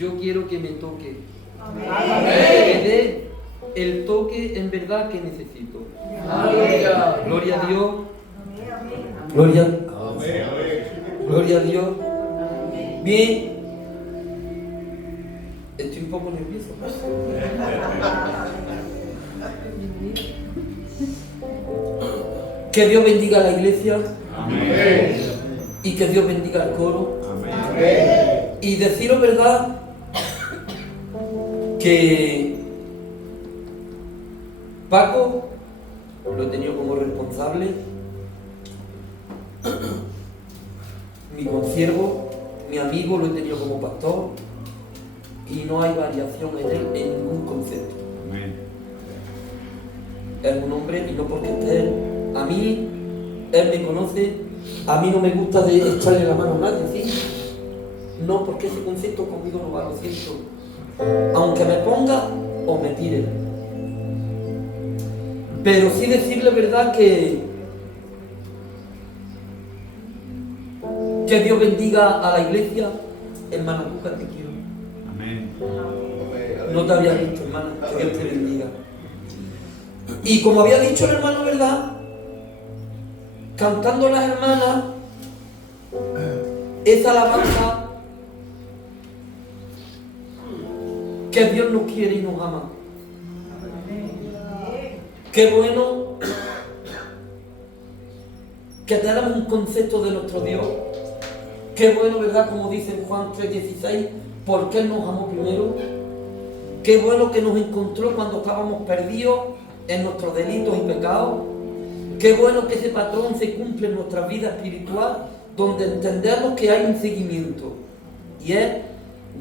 yo quiero que me toque. Amén. Que me dé el toque en verdad que necesito. Aleluya. Gloria a Dios. Amén. Gloria, Amén. gloria a Dios. Bien. Estoy un poco nervioso. Que Dios bendiga a la iglesia. Amén. Y que Dios bendiga al coro. Amén. Y deciros verdad que Paco lo he tenido como responsable, mi consiervo, mi amigo lo he tenido como pastor y no hay variación en él en ningún concepto. Amén. Es un hombre y no porque esté él. A mí, él me conoce, a mí no me gusta de echarle la mano a nadie, ¿sí? No, porque ese concepto conmigo no va, lo siento. Aunque me ponga o me tire. Pero sí decirle verdad que Dios bendiga a la iglesia. Hermana Lucas, te quiero. Amén. No te había visto, hermana, que Dios te bendiga. Y como había dicho el hermano, ¿verdad? Cantando las hermanas, esa alabanza que Dios nos quiere y nos ama. Qué bueno que tenemos un concepto de nuestro Dios. Qué bueno, ¿verdad? Como dice en Juan 3:16, porque Él nos amó primero. Qué bueno que nos encontró cuando estábamos perdidos en nuestros delitos y pecados. Qué bueno que ese patrón se cumple en nuestra vida espiritual, donde entendemos que hay un seguimiento. Y es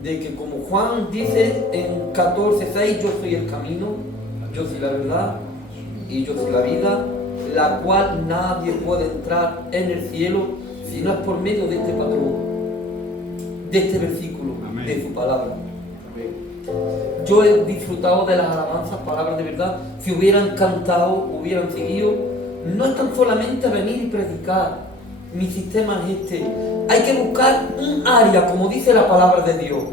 de que, como Juan dice en 14:6, yo soy el camino, yo soy la verdad y yo soy la vida, la cual nadie puede entrar en el cielo si no es por medio de este patrón, de este versículo, Amén. de su palabra. Yo he disfrutado de las alabanzas, palabras de verdad. Si hubieran cantado, hubieran seguido. No es tan solamente venir y predicar. Mi sistema es este. Hay que buscar un área, como dice la palabra de Dios,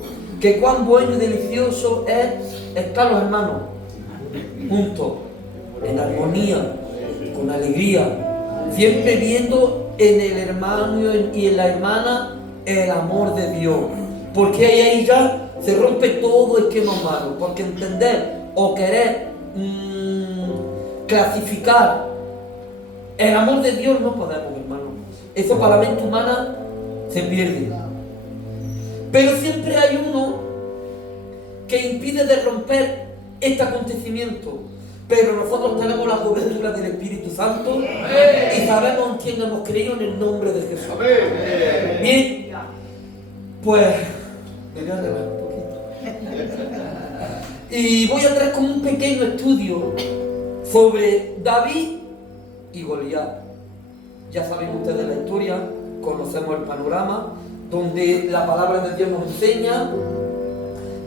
que cuán bueno y delicioso es estar los hermanos juntos, en armonía, con alegría, siempre viendo en el hermano y en la hermana el amor de Dios, porque ahí ya se rompe todo esquema humano, porque entender o querer clasificar el amor de Dios no podemos, hermano. Eso para la mente humana se pierde. Pero siempre hay uno que impide de romper este acontecimiento. Pero nosotros tenemos la cobertura del Espíritu Santo y sabemos en quién hemos creído, en el nombre de Jesús. Bien, pues me voy a arreglar un poquito. Y voy a traer como un pequeño estudio sobre David y Goliat. Ya saben ustedes la historia, conocemos el panorama, donde la palabra de Dios nos enseña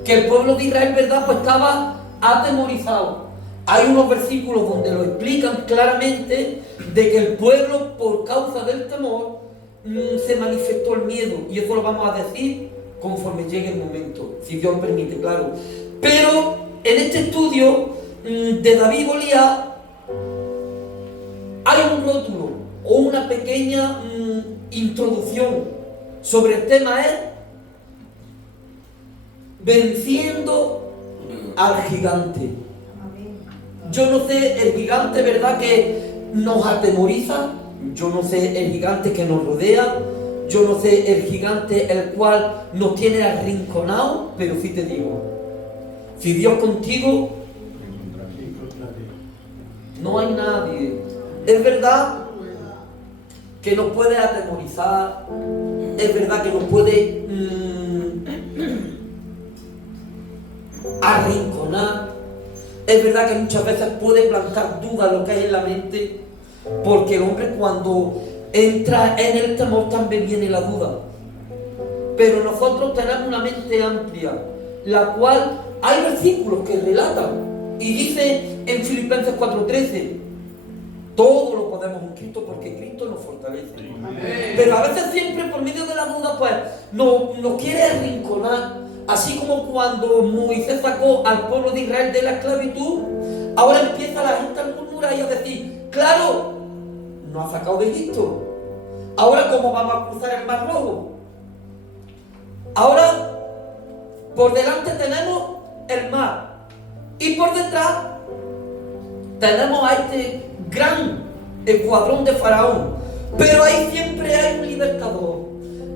que el pueblo de Israel, ¿verdad?, pues estaba atemorizado. Hay unos versículos donde lo explican claramente de que el pueblo, por causa del temor, se manifestó el miedo. Y eso lo vamos a decir conforme llegue el momento, si Dios permite, claro. Pero en este estudio de David y Goliat hay un rótulo o una pequeña introducción sobre el tema, es venciendo al gigante. Yo no sé el gigante, ¿verdad?, que nos atemoriza. Yo no sé el gigante que nos rodea. Yo no sé el gigante el cual nos tiene arrinconados. Pero sí te digo, si Dios contigo, no hay nadie. Es verdad que nos puede atemorizar. Es verdad que nos puede arrinconar. Es verdad que muchas veces puede plantar dudas lo que hay en la mente, porque el hombre cuando entra en el temor también viene la duda. Pero nosotros tenemos una mente amplia, la cual hay versículos que relatan, y dice en Filipenses 4:13, todo lo podemos en Cristo porque Cristo nos fortalece. Pero a veces siempre por medio de la duda pues nos quiere arrinconar, Así como cuando Moisés sacó al pueblo de Israel de la esclavitud, ahora empieza la gente a murmurar y a decir, claro, nos ha sacado de Egipto. Ahora, ¿cómo vamos a cruzar el Mar Rojo? Ahora, por delante tenemos el mar y por detrás tenemos a este gran escuadrón de Faraón. Pero ahí siempre hay un libertador,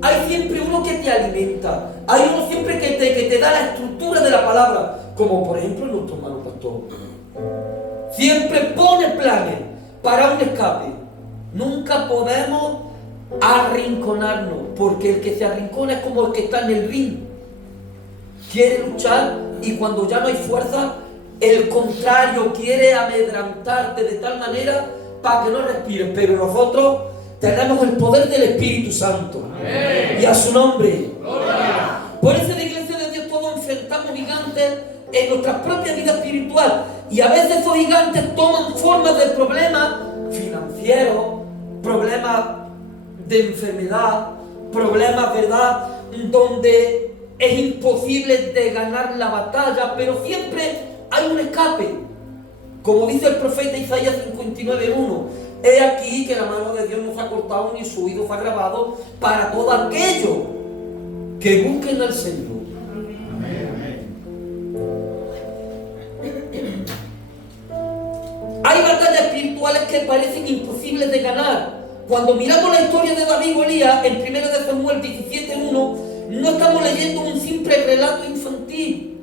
hay siempre uno que te alimenta, hay uno siempre que te da la estructura de la palabra, como por ejemplo nuestro hermano pastor. Siempre pone planes para un escape. Nunca podemos arrinconarnos, porque el que se arrincona es como el que está en el ring. Quiere luchar y cuando ya no hay fuerza, el contrario quiere amedrantarte de tal manera para que no respires. Pero nosotros tenemos el poder del Espíritu Santo. Amén. Y a su nombre. Gloria. Por eso en la iglesia de Dios todos enfrentamos gigantes en nuestra propia vida espiritual. Y a veces esos gigantes toman formas de problemas financieros, problemas de enfermedad, problemas, ¿verdad?, donde es imposible de ganar la batalla, pero siempre hay un escape. Como dice el profeta Isaías 59:1, he aquí que la mano de Dios no se ha cortado ni su oído se ha grabado para todo aquello que busquen al Señor. Amén. Hay batallas espirituales que parecen imposibles de ganar. Cuando miramos la historia de David y Golías en 1 de Samuel 17:1, no estamos leyendo un simple relato infantil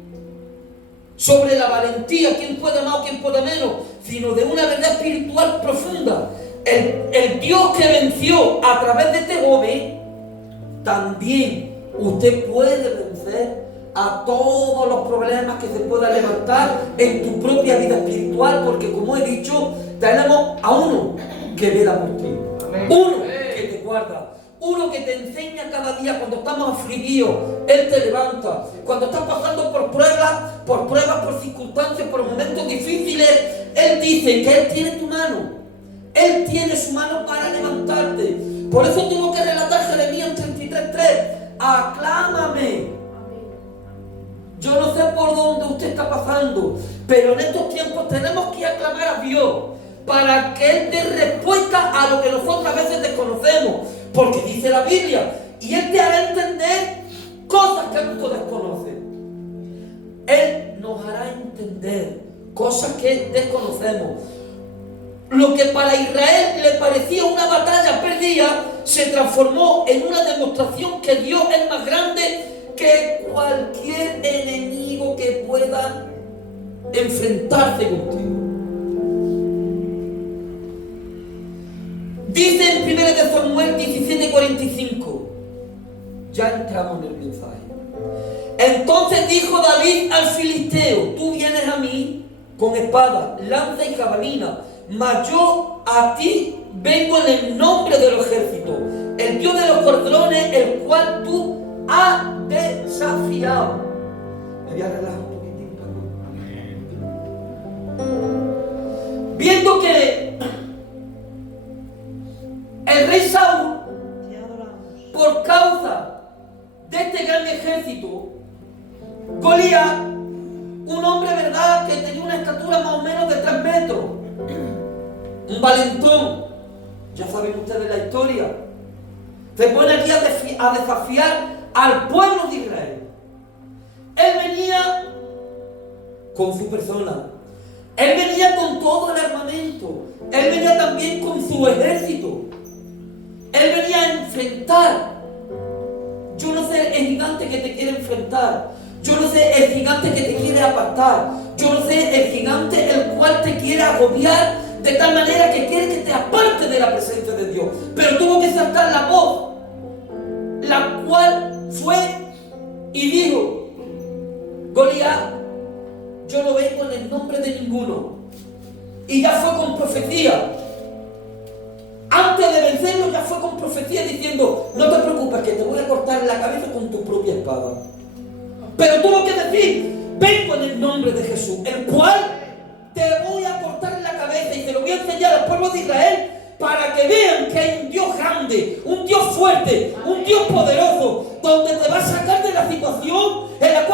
sobre la valentía, quién puede más o quién puede menos, sino de una verdad espiritual profunda. El Dios que venció a través de este joven, también usted puede vencer a todos los problemas que se puedan levantar en tu propia vida espiritual, porque como he dicho, tenemos a uno que vela por ti, uno que te guarda, uno que te enseña cada día. Cuando estamos afligidos, Él te levanta. Cuando estás pasando por pruebas, por circunstancias, por momentos difíciles, Él dice que Él tiene tu mano. Él tiene su mano para levantarte. Por eso tengo que relatar Jeremías 33:3. Aclámame. Yo no sé por dónde usted está pasando, pero en estos tiempos tenemos que aclamar a Dios para que Él dé respuesta a lo que nosotros a veces desconocemos. Porque dice la Biblia, y Él te hará entender cosas que tú desconoces. Él nos hará entender cosas que desconocemos. Lo que para Israel le parecía una batalla perdida, se transformó en una demostración que Dios es más grande que cualquier enemigo que pueda enfrentarse contigo. Dice en 1 de Samuel 17:45, ya entramos en el mensaje. Entonces dijo David al filisteo, tú vienes a mí con espada, lanza y jabalina, mas yo a ti vengo en el nombre de los ejércitos, el Dios de los cordrones, el cual tú has desafiado. Me voy a relajar un poquitín también. Viendo que el rey Saúl, por causa de este gran ejército, Golías, un hombre, verdad, que tenía una estatura más o menos de 3 metros, un valentón, ya saben ustedes la historia, se pone aquí a desafiar al pueblo de Israel. Él venía con su persona, él venía con todo el armamento, él venía también con su ejército. Él venía a enfrentar. Yo no sé el gigante que te quiere enfrentar. Yo no sé el gigante que te quiere apartar. Yo no sé el gigante el cual te quiere agobiar de tal manera que quiere que te aparte de la presencia de Dios. Pero tuvo que saltar la voz, la cual fue y dijo, Goliat, yo no vengo en el nombre de ninguno. Y ya fue con profecía. Antes de vencerlo ya fue con profecía diciendo, no te preocupes que te voy a cortar la cabeza con tu propia espada. Pero tuvo que decir, vengo en el nombre de Jesús, el cual te voy a cortar la cabeza y te lo voy a enseñar al pueblo de Israel para que vean que hay un Dios grande, un Dios fuerte, un Dios poderoso, donde te va a sacar de la situación en la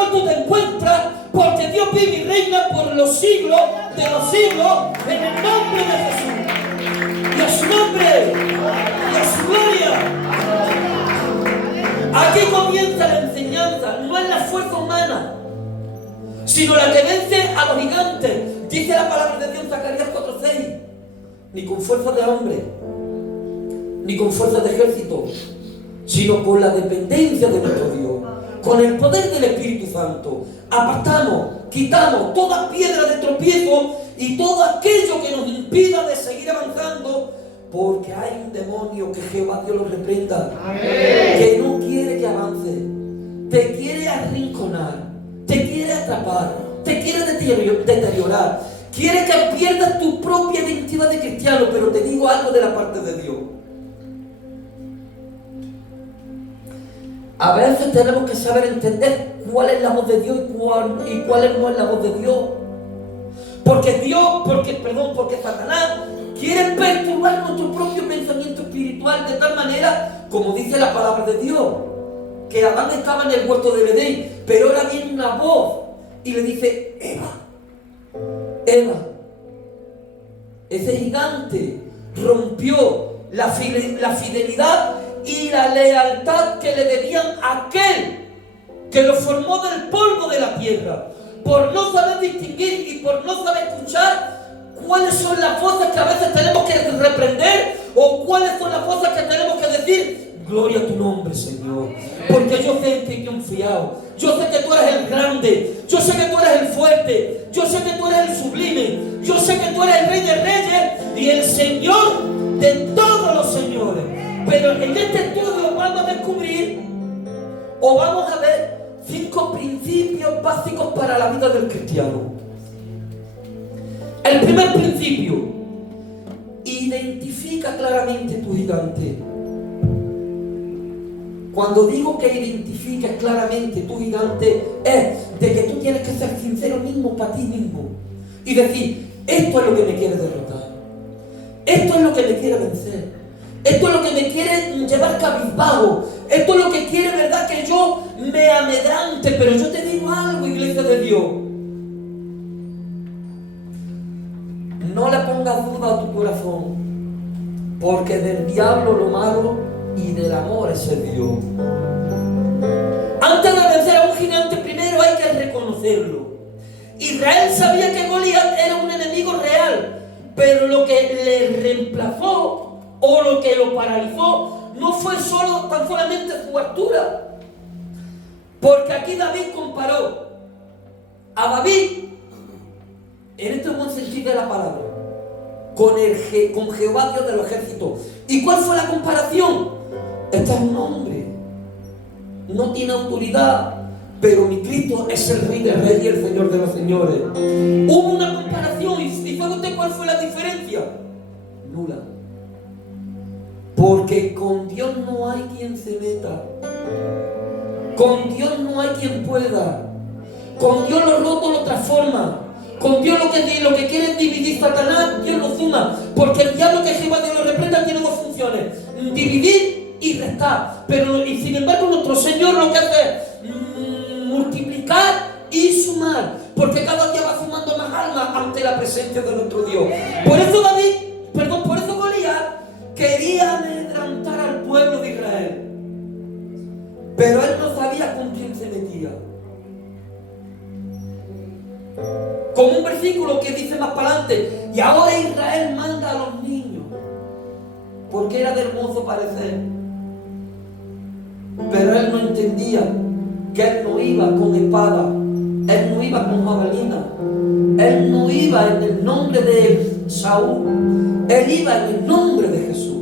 los siglos de los siglos, en el nombre de Jesús. Y a su nombre, y a su gloria. Aquí comienza la enseñanza. No es la fuerza humana, sino la que vence a los gigantes. Dice la palabra de Dios en Zacarías 4:6. Ni con fuerza de hombre, ni con fuerza de ejército, sino con la dependencia de nuestro Dios, con el poder del Espíritu Santo. Apartamos, quitamos toda piedra de tropiezo y todo aquello que nos impida de seguir avanzando, porque hay un demonio, que Jehová Dios lo reprenda, que no quiere que avance, te quiere arrinconar, te quiere atrapar, te quiere deteriorar, quiere que pierdas tu propia identidad de cristiano. Pero te digo algo de la parte de Dios. A veces tenemos que saber entender cuál es la voz de Dios y cuál no es la voz de Dios. Porque Satanás quiere perturbar nuestro propio pensamiento espiritual de tal manera, como dice la palabra de Dios, que Adán estaba en el huerto del Edén, pero ahora viene una voz y le dice: Eva. Ese gigante rompió la fidelidad y la lealtad que le debían a aquel que lo formó del polvo de la tierra, por no saber distinguir y por no saber escuchar cuáles son las voces que a veces tenemos que reprender, o cuáles son las voces que tenemos que decir: gloria a tu nombre, Señor, porque yo sé en ti que he confiado, yo sé que tú eres el grande, yo sé que tú eres el fuerte, yo sé que tú eres el sublime, yo sé que tú eres el Rey de Reyes y el Señor de todos los señores. Pero en este estudio vamos a descubrir, o vamos a ver, 5 principios básicos para la vida del cristiano. El primer principio: identifica claramente tu gigante. Cuando digo que identifiques claramente tu gigante, es de que tú tienes que ser sincero mismo para ti mismo y decir: esto es lo que me quiere derrotar, esto es lo que me quiere vencer, esto es lo que me quiere llevar cabizbajo, esto es lo que quiere, ¿verdad?, que yo me amedrante. Pero yo te digo algo, iglesia de Dios: no le pongas duda a tu corazón, porque del diablo lo malo y del amor es el Dios. Antes de vencer a un gigante, primero hay que reconocerlo. Israel sabía que Goliat era un enemigo real, pero lo que le reemplazó o lo que lo paralizó no fue tan solamente su altura. Porque aquí David comparó a David, en este buen sentido de la palabra, con Jehová Dios de los ejércitos. ¿Y cuál fue la comparación? Este es un hombre, no tiene autoridad, pero mi Cristo es el Rey de Reyes y el Señor de los señores. Hubo una comparación, y ¿sabe usted cuál fue la diferencia? Nula. Porque con Dios no hay quien se meta, con Dios no hay quien pueda, con Dios lo roto lo transforma, con Dios lo que quiere es dividir Satanás, Dios lo suma, porque el diablo, que Jehová Dios lo reprenda, tiene 2 funciones: dividir y restar. Y sin embargo nuestro Señor lo que hace es multiplicar y sumar, porque cada día va sumando más almas ante la presencia de nuestro Dios. Por eso Goliat quería amedrantar al pueblo de Israel, pero él no sabía con quién se metía. Con un versículo que dice más para adelante: y ahora Israel manda a los niños, porque era de hermoso parecer. Pero él no entendía que él no iba con espada, él no iba con jabalina, él no iba en el nombre de Saúl, él iba en el nombre de Jesús.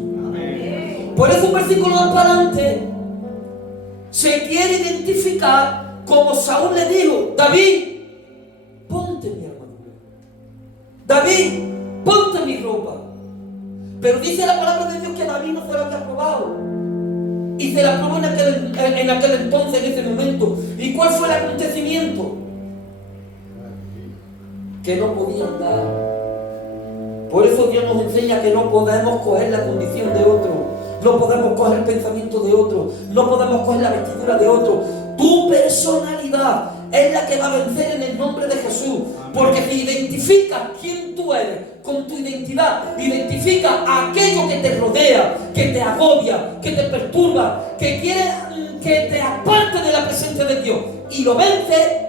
Por eso un versículo más para adelante se quiere identificar como Saúl le dijo: David, ponte mi armadura, David, ponte mi ropa. Pero dice la palabra de Dios que David no se lo había probado, y se la probó en aquel entonces, en ese momento. ¿Y cuál fue el acontecimiento? Que no podía andar. Por eso Dios nos enseña que no podemos coger la condición de otro, no podemos coger el pensamiento de otro, no podemos coger la vestidura de otro. Tu personalidad identidad es la que va a vencer en el nombre de Jesús. Porque si identificas quién tú eres con tu identidad, identificas aquello que te rodea, que te agobia, que te perturba, que quiere que te aparte de la presencia de Dios y lo vences,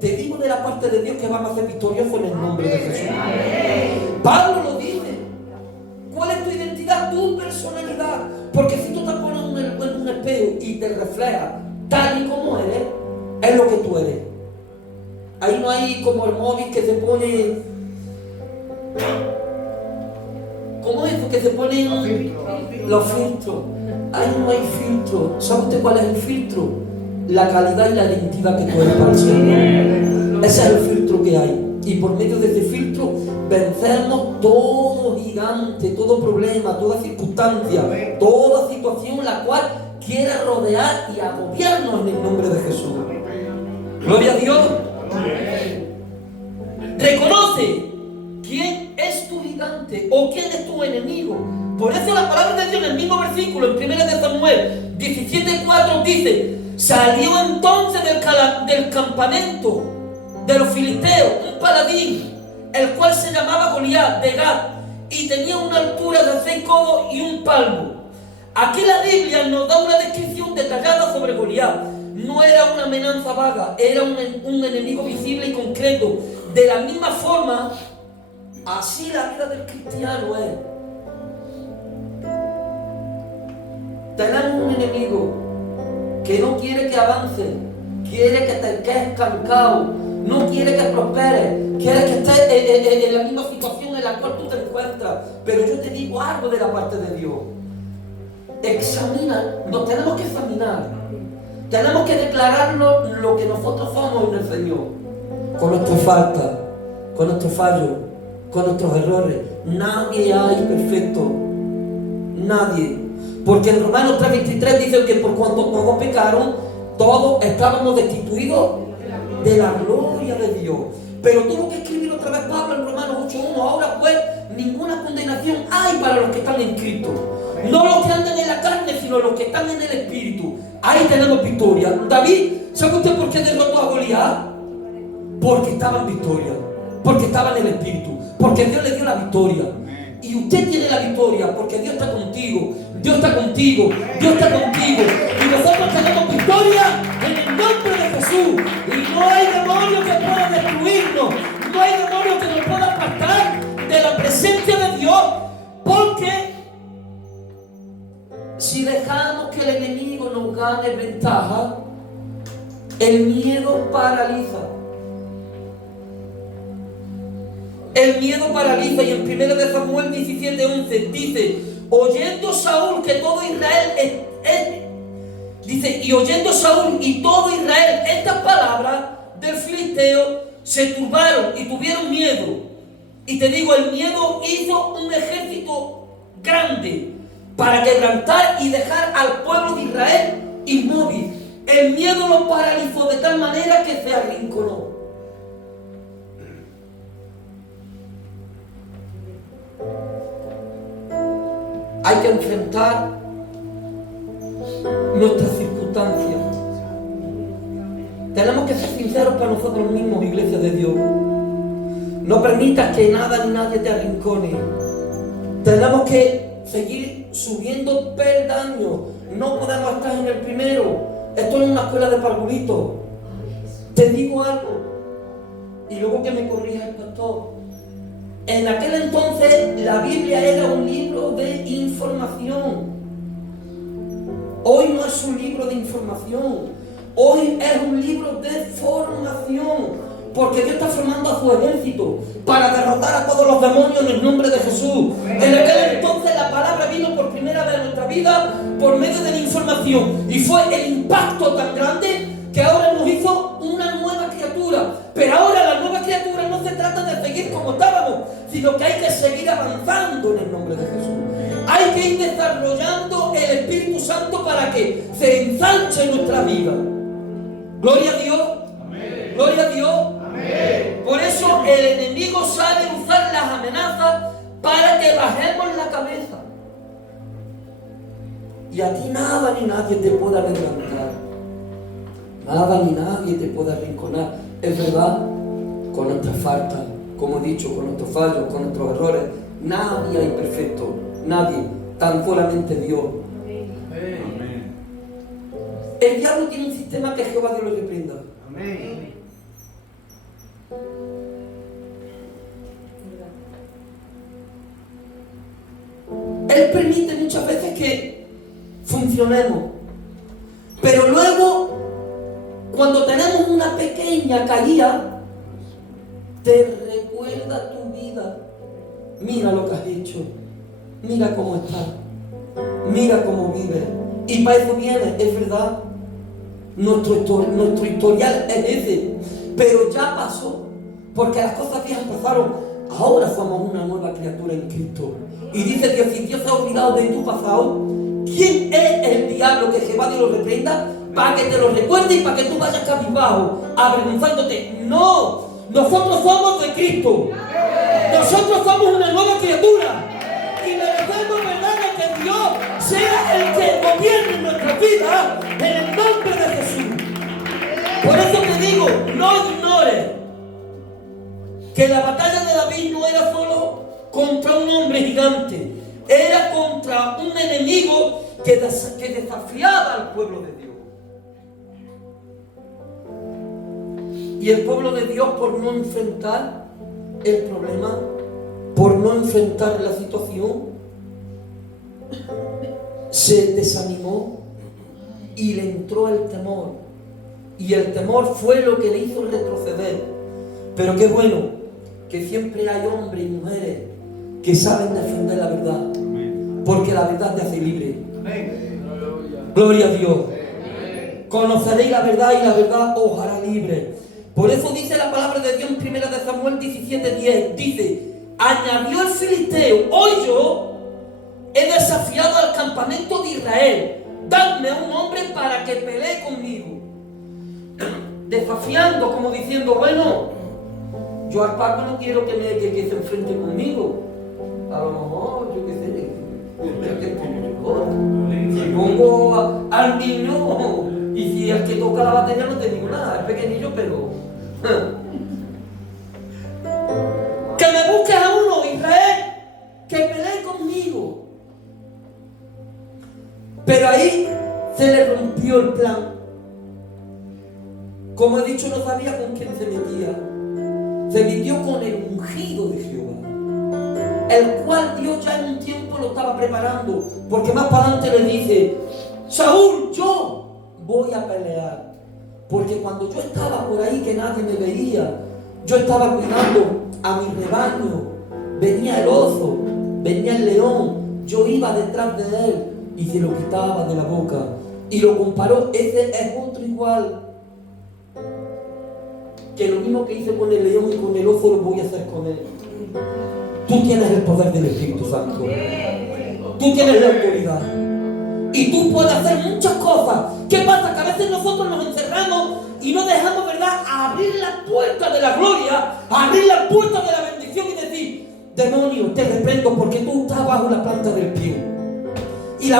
te digo de la parte de Dios que vamos a ser victoriosos en el nombre de Jesús. Pablo lo dice. ¿Cuál es tu identidad? Tu personalidad. Porque si tú te pones en un espejo y te reflejas tal y como eres, es lo que tú eres. Ahí no hay como el móvil que se pone... ¿Cómo es eso? Que se ponen los filtros. Ahí no hay filtro. ¿Sabe usted cuál es el filtro? La calidad y la identidad que tú eres para el Señor. Ese es el filtro que hay. Y por medio de ese filtro vencemos todo gigante, todo problema, toda circunstancia, toda situación la cual quiere rodear y agobiarnos en el nombre de Jesús. Gloria a Dios. Reconoce quién es tu gigante o quién es tu enemigo. Por eso la palabra de Dios en el mismo versículo, en 1 de Samuel 17:4 dice: salió entonces del campamento de los filisteos un paladín, el cual se llamaba Goliat de Gat, y tenía una altura de 6 codos y un palmo. Aquí la Biblia nos da una descripción detallada sobre Goliat. No era una amenaza vaga, era un enemigo visible y concreto. De la misma forma, así la vida del cristiano es. Tenemos un enemigo que no quiere que avance, quiere que te quedes estancado, no quiere que prosperes, quiere que estés en la misma situación en la cual tú te encuentras. Pero yo te digo algo de la parte de Dios. Examina, nos tenemos que examinar, tenemos que declararnos lo que nosotros somos en el Señor, con nuestras faltas, con nuestros fallos, con nuestros errores. Nadie hay perfecto, nadie. Porque en Romanos 3:23 dice que por cuanto todos pecaron, todos estábamos destituidos de la gloria de Dios. Pero tuvo que escribir otra vez Pablo en Romanos 8:1: ahora pues ninguna condenación hay para los que están en Cristo. No los que andan en la carne, sino los que están en el Espíritu. Ahí tenemos victoria. David, ¿sabe usted por qué derrotó a Goliat? Porque estaba en victoria, porque estaba en el Espíritu, porque Dios le dio la victoria. Y usted tiene la victoria porque Dios está contigo, Dios está contigo, Dios está contigo. Y nosotros tenemos victoria en el nombre de Jesús. Y no hay demonio que pueda destruirnos, no hay demonio que nos pueda apartar de la presencia de Dios. Porque si dejamos que el enemigo nos gane ventaja, el miedo paraliza. El miedo paraliza. Y en 1 de Samuel 17:11 dice: oyendo Saúl que todo Israel dice, y oyendo Saúl y todo Israel estas palabras del filisteo, se turbaron y tuvieron miedo. Y te digo, el miedo hizo un ejército grande para quebrantar y dejar al pueblo de Israel inmóvil. El miedo lo paralizó de tal manera que se arrinconó. Hay que enfrentar nuestras circunstancias. Tenemos que ser sinceros para nosotros mismos, iglesia de Dios. No permitas que nada ni nadie te arrincone. Tenemos que seguir subiendo peldaños. No podemos estar en el primero. Esto es una escuela de parvulitos. Te digo algo, y luego que me corrija el pastor. En aquel entonces la Biblia era un libro de información. Hoy no es un libro de información. Hoy es un libro de formación. Porque Dios está formando a su ejército para derrotar a todos los demonios en el nombre de Jesús. En aquel entonces la palabra vino por primera vez en nuestra vida por medio de la información. Y fue el impacto tan grande que ahora nos hizo una nueva criatura. Pero ahora la nueva criatura no se trata de seguir como estábamos, sino que hay que seguir avanzando en el nombre de Jesús. Hay que ir desarrollando el Espíritu Santo para que se ensanche nuestra vida. Gloria a Dios. Amén. Gloria a Dios. Amén. Por eso el enemigo sabe usar las amenazas para que bajemos la cabeza. Y a ti nada ni nadie te pueda levantar. Nada ni nadie te puede arrinconar. Es verdad, con nuestras faltas, como he dicho, con nuestros fallos, con nuestros errores. Nadie hay perfecto, nadie, tan solamente Dios. Amén. El diablo tiene un sistema que Jehová Dios lo reprenda. Amén. Él permite muchas veces que funcionemos, pero luego, cuando tenemos una pequeña caída, te recuerda tu vida. Mira lo que has hecho, mira cómo estás, mira cómo vives. Y para eso viene, es verdad, nuestro historial es ese, pero ya pasó, porque las cosas viejas pasaron. Ahora somos una nueva criatura en Cristo. Y dice Dios, si Dios se ha olvidado de tu pasado, ¿quién es el diablo que Jehová Dios lo reprenda? Para que te lo recuerde y para que tú vayas cabizbajo, avergonzándote. No, nosotros somos de Cristo. Nosotros somos una nueva criatura. Y merecemos, ¿verdad?, que Dios sea el que gobierne nuestra vida en el nombre de Jesús. Por eso te digo, no ignores que la batalla de David no era solo contra un hombre gigante, era contra un enemigo que desafiaba al pueblo de Dios. Y el pueblo de Dios, por no enfrentar el problema, por no enfrentar la situación, se desanimó y le entró el temor. Y el temor fue lo que le hizo retroceder. Pero qué bueno que siempre hay hombres y mujeres que saben defender la verdad, porque la verdad te hace libre. Gloria a Dios. Conoceréis la verdad y la verdad os hará libre. Por eso dice la palabra de Dios en 1 de Samuel 17:10. Dice: añadió el filisteo, hoy yo he desafiado al campamento de Israel, dadme un hombre para que pelee conmigo. Desafiando, como diciendo, bueno, yo al Paco no quiero que se enfrente conmigo. A lo mejor, yo qué sé, si pongo al niño, y si el que toca la batería no te digo nada, es pequeñillo, pero que me busques a uno, Israel, que pelee conmigo. Pero ahí se le rompió el plan. Como he dicho, no sabía con quién se metía. Se metió con el ungido de Jehová, el cual Dios ya en un tiempo lo estaba preparando, porque más para adelante le dice: Saúl, yo voy a pelear, porque cuando yo estaba por ahí que nadie me veía, yo estaba cuidando a mi rebaño, venía el oso, venía el león, yo iba detrás de él y se lo quitaba de la boca. Y lo comparó, ese es otro igual, que lo mismo que hice con el león y con el oso lo voy a hacer con él. Tú tienes el poder del Espíritu Santo, tú tienes la autoridad y tú puedes hacer muchas cosas. ¿Qué pasa? Que a veces nosotros nos encerramos y no dejamos, ¿verdad?, abrir las puertas de la gloria, abrir las puertas de la bendición y decir: demonio, te reprendo, porque tú estás bajo la planta del pie. Y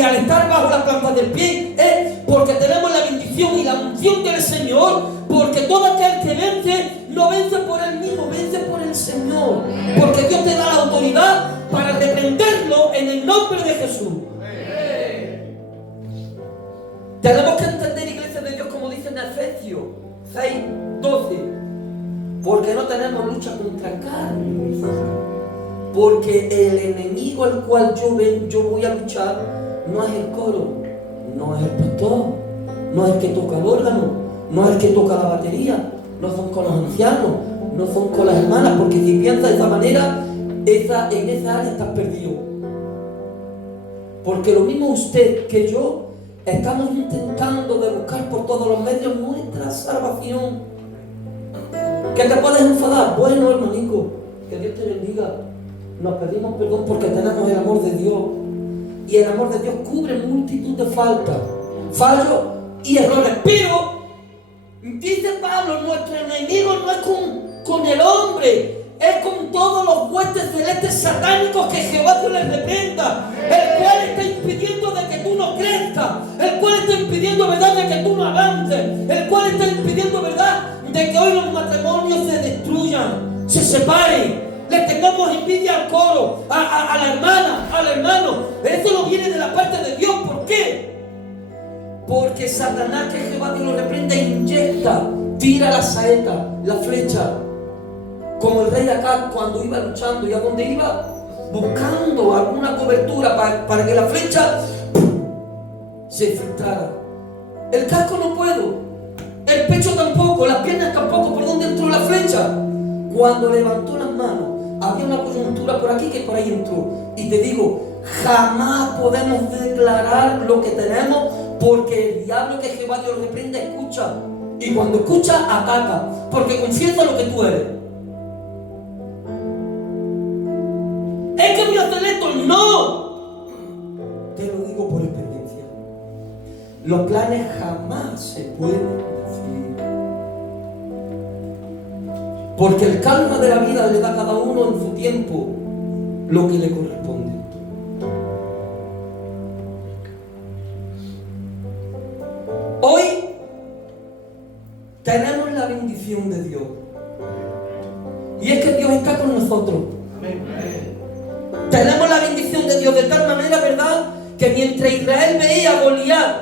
al estar bajo la planta del pie es porque tenemos la bendición y la unción del Señor, porque todo aquel que vence no vence por él mismo, vence por el Señor, porque Dios te da la autoridad para reprenderlo en el nombre de Jesús. Tenemos que entender, iglesia de Dios, como dice en Efesios 6:12, porque no tenemos lucha contra carne, porque el enemigo al cual yo voy a luchar no es el coro, no es el pastor, no es el que toca el órgano, no es el que toca la batería, no son con los ancianos, no son con las hermanas, porque si piensas de esa manera, en esa área estás perdido. Porque lo mismo usted que yo estamos intentando de buscar por todos los medios nuestra salvación. ¿Que te puedes enfadar? Bueno, hermanico, que Dios te bendiga. Nos pedimos perdón porque tenemos el amor de Dios. Y el amor de Dios cubre multitud de faltas, fallos y errores. Pero, dice Pablo, nuestro enemigo no es con el hombre, es con todos los huestes celestes satánicos que Jehová Dios les reprenda, el cual está impidiendo de que tú no crezcas, el cual está impidiendo, ¿verdad?, de que tú no avances, el cual está impidiendo, ¿verdad?, de que hoy los matrimonios se destruyan, se separen, le tengamos envidia al coro, a la hermana, al hermano. Eso no viene de la parte de Dios. ¿Por qué? Porque Satanás, que Jehová Dios lo reprende, inyecta, tira la saeta, la flecha, como el rey Acab cuando iba luchando. ¿Y a dónde iba? Buscando alguna cobertura para que la flecha se filtrara. El casco no puedo, el pecho tampoco, las piernas tampoco. ¿Por dónde entró la flecha? Cuando levantó las manos, había una coyuntura por aquí que por ahí entró. Y te digo, jamás podemos declarar lo que tenemos, porque el diablo, que Jehová Dios lo reprende, escucha. Y cuando escucha, ataca, porque confiesa lo que tú eres. ¿Es que voy a hacer esto? No. Te lo digo por experiencia. Los planes jamás se pueden decir, porque el karma de la vida le da a cada uno en su tiempo lo que le corresponde. Hoy tenemos la bendición de Dios, y es que Dios está con nosotros. Tenemos la bendición de Dios de tal manera, ¿verdad?, que mientras Israel veía a Goliat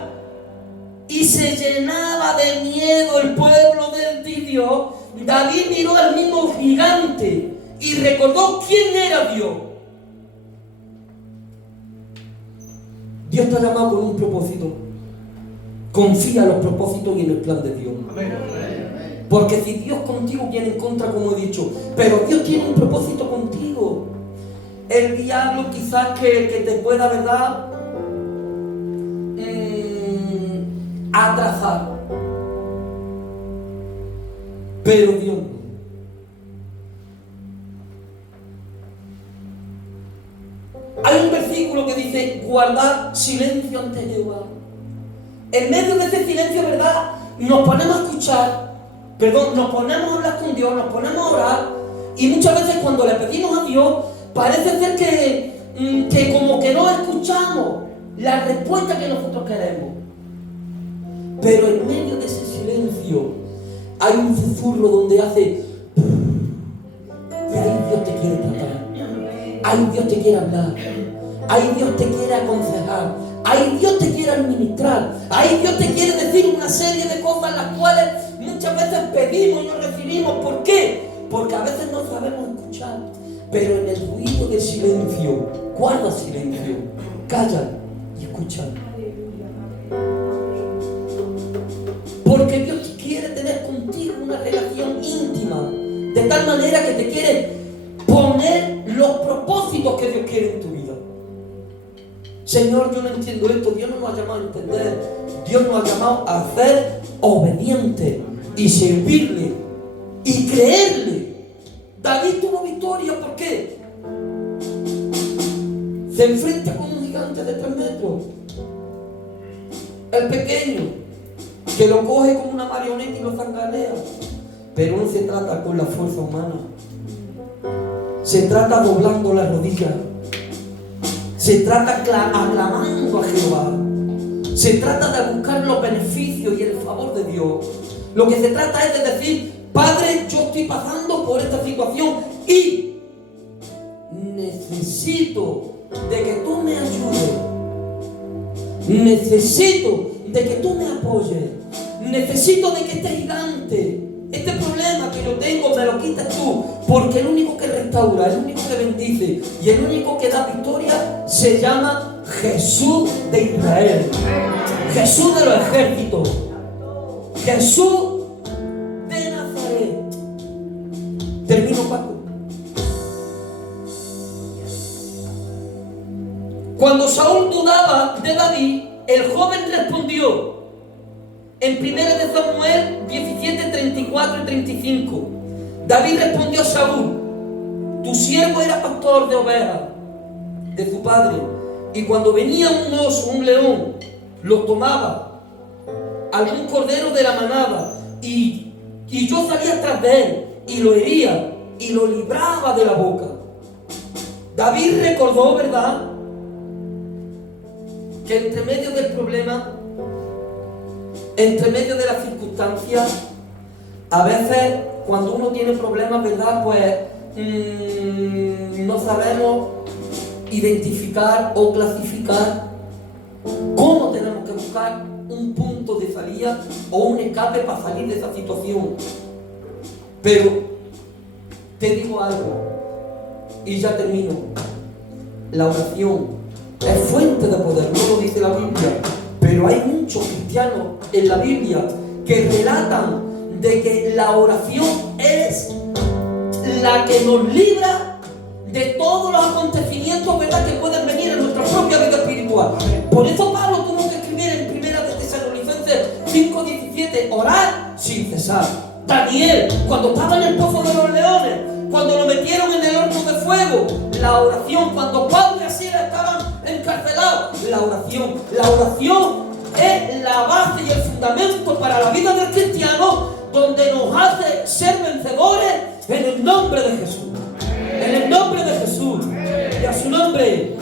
y se llenaba de miedo el pueblo de Dios, David miró al mismo gigante y recordó quién era Dios. Dios te ha llamado con un propósito. Confía en los propósitos y en el plan de Dios. Porque si Dios contigo viene en contra, como he dicho, pero Dios tiene un propósito contigo. El diablo quizás que te pueda, ¿verdad?, atrasar, pero Dios no. Hay un versículo que dice: guardad silencio ante Jehová. En medio de ese silencio, ¿verdad?, nos ponemos a escuchar, nos ponemos a hablar con Dios, nos ponemos a orar, y muchas veces cuando le pedimos a Dios, parece ser que como que no escuchamos la respuesta que nosotros queremos. Pero en medio de ese silencio hay un susurro donde hace, y ahí Dios te quiere tratar, ahí Dios te quiere hablar, ahí Dios te quiere aconsejar, ahí Dios te quiere administrar, ahí Dios te quiere decir una serie de cosas las cuales muchas veces pedimos y no recibimos. ¿Por qué? Porque a veces no sabemos escuchar. Pero en el ruido del silencio, guarda silencio, calla y escucha. Porque Dios quiere tener contigo una relación íntima, de tal manera que te quiere poner los propósitos que Dios quiere en tu vida. Señor, yo no entiendo esto. Dios no nos ha llamado a entender. Dios nos ha llamado a ser obedientes y servirle y creerle. David tuvo victoria. ¿Por qué? Se enfrenta con un gigante de 3 metros. El pequeño, que lo coge como una marioneta y lo zangalea. Pero no se trata con la fuerza humana. Se trata doblando las rodillas. Se trata aclamando a Jehová. Se trata de buscar los beneficios y el favor de Dios. Lo que se trata es de decir: Padre, yo estoy pasando por esta situación y necesito de que tú me ayudes. Necesito de que tú me apoyes. Necesito de que este gigante, este problema que yo tengo, me lo quites tú. Porque el único que restaura, el único que bendice y el único que da victoria se llama Jesús de Israel. Jesús de los ejércitos. Jesús de Nazaret. Termino, Paco. Cuando Saúl dudaba de David, el joven respondió en 1 Samuel 17, 34 y 35. David respondió a Saúl: tu siervo era pastor de ovejas de su padre, y cuando venía un oso, un león, lo tomaba, algún cordero de la manada, y yo salía tras de él y lo hería y lo libraba de la boca. David recordó, ¿verdad?, que entre medio del problema, entre medio de las circunstancias, a veces cuando uno tiene problemas, ¿verdad?, pues no sabemos identificar o clasificar cómo tenemos que buscar un punto de salida o un escape para salir de esa situación. Pero te digo algo y ya termino. La oración es fuente de poder, no lo dice la Biblia, pero hay muchos cristianos en la Biblia que relatan de que la oración es la que nos libra de todos los acontecimientos, ¿verdad?, que pueden venir en nuestra propia vida espiritual. Por eso Pablo tuvo que escribir en 1 de Tesalonicenses 5:17, orar sin cesar. Daniel, cuando estaba en el pozo de los leones, cuando lo metieron en el horno de fuego, la oración. Cuando Pablo y Silas estaban encarcelados, la oración es la base y el fundamento para la vida del cristiano, donde nos hace ser vencedores en el nombre de Jesús. En el nombre de Jesús. Y a su nombre.